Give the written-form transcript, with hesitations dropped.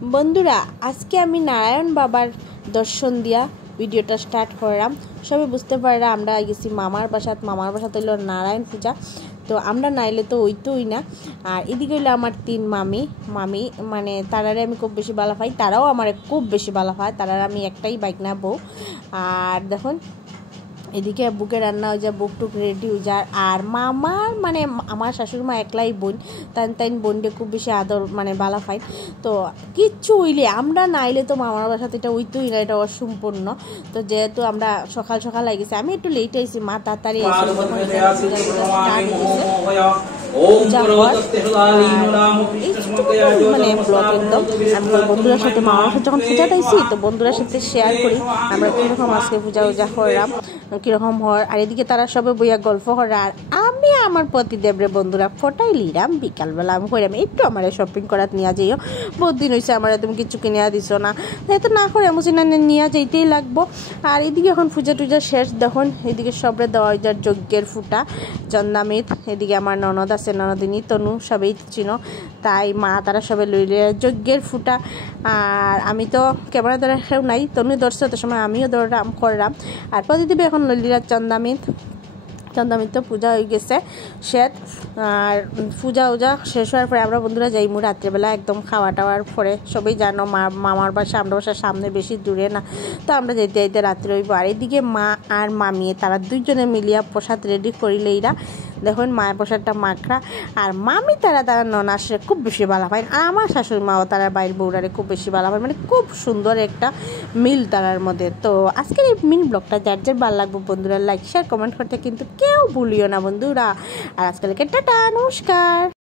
বন্ধুরা আজকে আমি নারায়ণ বাবার দর্শন দিয়া ভিডিওটা স্টার্ট করলাম। সবাই বুঝতে পাররা আমরা গেছি মামার বাসাত হইল নারায়ণ পূজা। তো আমরা নাইলে তো ওইতোই না। আর এদিকে হইলো আমার 3 মামি মানে তারারে আমি খুব বেশি ভালো পাই, তারাও আমার খুব বেশি ভালো পায়। তারার আমি একটাই বাইক না বউ। আর দেখুন এদিকে বুকে রান্না হয়ে যায়, বুক টুক রেডি হয়ে যায়। আর মামার মানে আমার শাশুড়ি মা একলাই বোন, তাই বোনকে খুব বেশি আদর মানে বালা পাই। তো কিচ্ছু হইলে আমরা নাইলে তো মামার বাসাতে এটা হইতোই না, এটা অসম্পূর্ণ। তো যেহেতু আমরা সকাল গেছি, আমি একটু লেট আইছি, মা তাড়াতাড়ি মানে ব্লগ একদম আমি বন্ধুদের সাথে মামার সাথে যখন পূজাটা আইছি তো বন্ধুদের সাথে শেয়ার করি আমরা কীরকম আজকে পূজা করলাম, কীরকম হয়। আর এদিকে তারা সবাই বইয়া গল্প করে। আর আমি আমার প্রতিদেবরে বন্ধুরা ফটাই লিরাম বিকালবেলা আমি কইরাম একটু আমার শপিং করার নিয়ে যাইও, বহুত দিন হয়েছে আমার তুমি কিছু কিনে দিছো না, এত না করে এমন না নিয়ে যাইতেই লাগবো। আর এদিকে এখন পূজা টুজা শেষ, দেখুন এদিকে সবরে দেওয়া যার যজ্ঞের ফুটা চন্দামিত। এদিকে আমার ননদ আছে, ননদিনী তনু সবাই চিনো, তাই মা তারা সবাই লইলে যজ্ঞের ফুটা। আর আমি তো ক্যামেরা ধরে কেউ নাই, তনু ধরছে তো সময় আমিও করলাম। আর প্রতিদিন এখন ললিরা চন্দামিত তো পূজা হয়ে গেছে শেষ। আর পূজা শেষ হওয়ার পরে আমরা বন্ধুরা যাইমু রাত্রেবেলা একদম খাওয়া টাওয়ার পরে। সবাই জানো মামার বাসা আমরা বাসার সামনে, বেশি দূরে না। তো আমরা যেতে রাত্রে হইব। আর এদিকে মা আর মামিয়ে তারা দুইজনে মিলিয়া প্রসাদ রেডি করিলে এরা দেখুন মায়ের প্রসাদটা মাখরা। আর মামি তারা ননাসে খুব বেশি ভালো পায়। আর আমার শাশুড়ি মাও তারা বাইরের বউরারে খুব বেশি ভালো পায়, মানে খুব সুন্দর একটা মিল তারার মধ্যে। তো আজকের এই মিল ব্লগটা যার ভালো লাগবে বন্ধুরা লাইক শেয়ার কমেন্ট করতে কিন্তু কেউ ভুলিও না বন্ধুরা। আর আজকালকে টাটা নমস্কার।